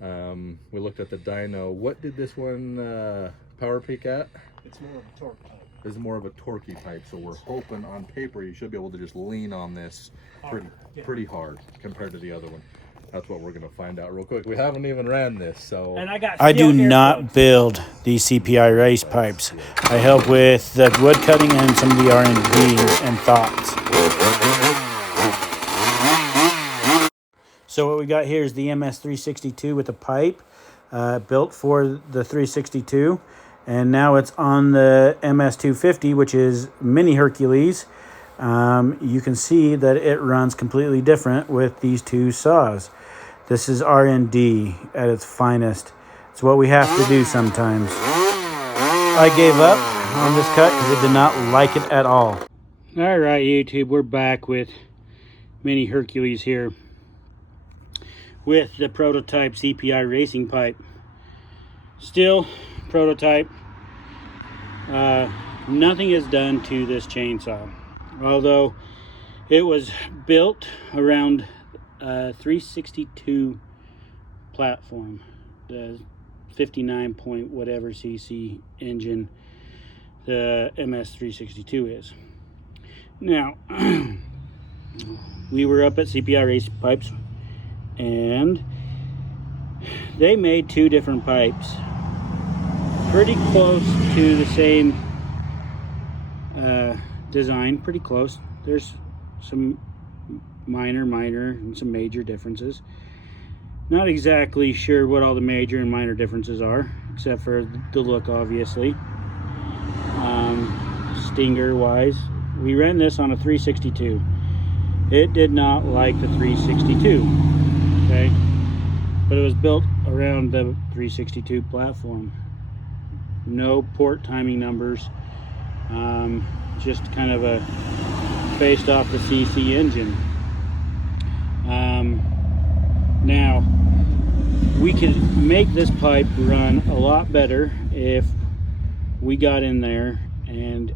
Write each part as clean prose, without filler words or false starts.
We looked at the dyno. What did this one power peak at? It's more of a torque pipe. This is more of a torquey pipe, so we're hoping on paper you should be able to just lean on this pretty hard compared to the other one. That's what we're gonna find out real quick. We haven't even ran this, so And I do not build these CPI race pipes. I help with the wood cutting and some of the R&D and thoughts. So what we got here is the MS362 with a pipe built for the 362. And now it's on the MS250, which is mini Hercules. You can see that it runs completely different with these two saws. This is R&D at its finest. It's what we have to do sometimes. I gave up on this cut because I did not like it at all. All right, YouTube, we're back with mini Hercules here with the prototype CPI racing pipe. Still prototype. Nothing is done to this chainsaw, although it was built around a 362 platform, the 59 point whatever cc engine the MS362 is. Now, we were up at CPI Racing Pipes, and they made two different pipes pretty close to the same design, pretty close. There's some minor and some major differences. Not exactly sure what all the major and minor differences are, except for the look, obviously. Stinger wise, we ran this on a 362. It did not like the 362, okay, but it was built around the 362 platform. No port timing numbers, just kind of a based off the CC engine. Now we could make this pipe run a lot better if we got in there and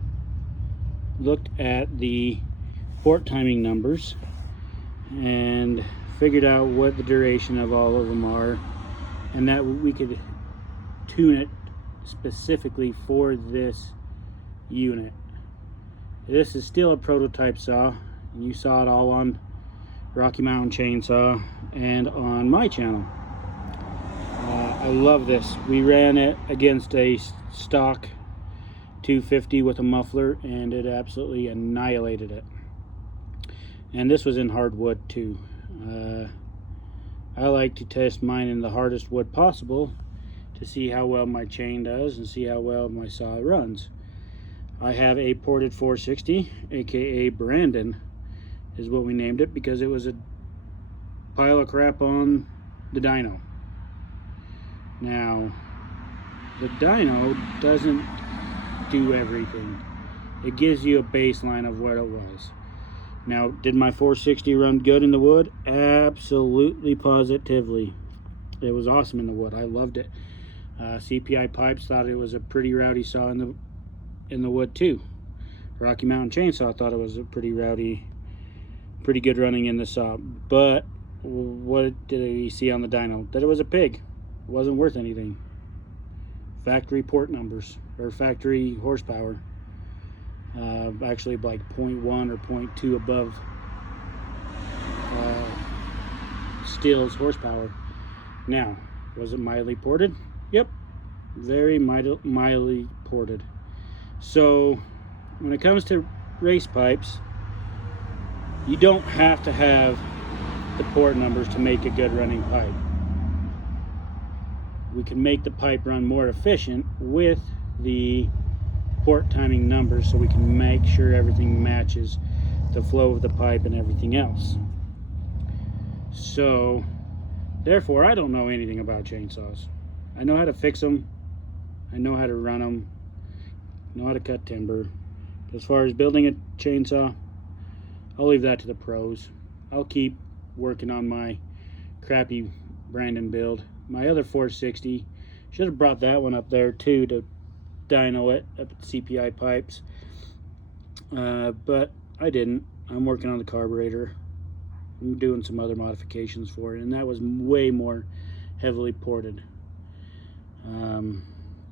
looked at the port timing numbers and figured out what the duration of all of them are, and that we could tune it specifically for this unit. This is still a prototype saw, and you saw it all on Rocky Mountain Chainsaw and on my channel. I love this. We ran it against a stock 250 with a muffler, and it absolutely annihilated it. And this was in hardwood too. I like to test mine in the hardest wood possible to see how well my chain does and see how well my saw runs. I have a ported 460, aka Brandon is what we named it, because it was a pile of crap on the dyno. Now, the dyno doesn't do everything. It gives you a baseline of what it was. Now, did my 460 run good in the wood? Absolutely, positively. It was awesome in the wood. I loved it. CPI Pipes thought it was a pretty rowdy saw in the wood too. Rocky Mountain Chainsaw thought it was a pretty good running in the saw. But what did we see on the dyno? That it was a pig. It wasn't worth anything. Factory port numbers, or factory horsepower. Actually like 0.1 or 0.2 above Steel's horsepower. Now, was it mildly ported? Yep, very mildly ported. So when it comes to race pipes, you don't have to have the port numbers to make a good running pipe. We can make the pipe run more efficient with the port timing numbers, so we can make sure everything matches the flow of the pipe and everything else. So therefore, I don't know anything about chainsaws. I know how to fix them, I know how to run them, know how to cut timber. As far as building a chainsaw, I'll leave that to the pros. I'll keep working on my crappy Brandon build. My other 460, should have brought that one up there too to dyno it up at CPI Pipes, but I didn't. I'm working on the carburetor. I'm doing some other modifications for it, and that was way more heavily ported.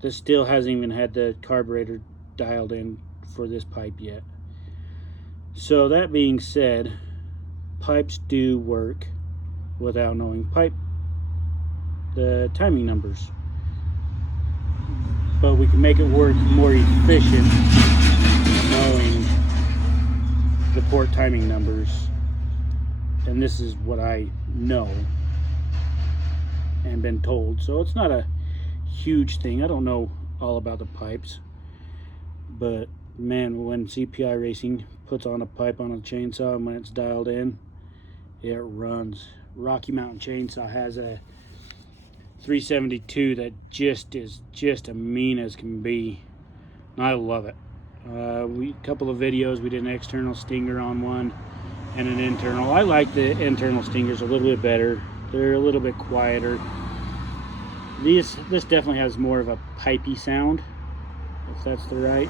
This still hasn't even had the carburetor dialed in for this pipe yet. So that being said, pipes do work without knowing the timing numbers, but we can make it work more efficient knowing the port timing numbers. And this is what I know and been told, so it's not a huge thing. I don't know all about the pipes, but man, when CPI Racing puts on a pipe on a chainsaw and when it's dialed in, it runs. Rocky Mountain Chainsaw has a 372 that is just as mean as can be. I love it. A couple of videos, we did an external stinger on one and an internal. I like the internal stingers a little bit better. They're a little bit quieter. This definitely has more of a pipey sound, if that's the right.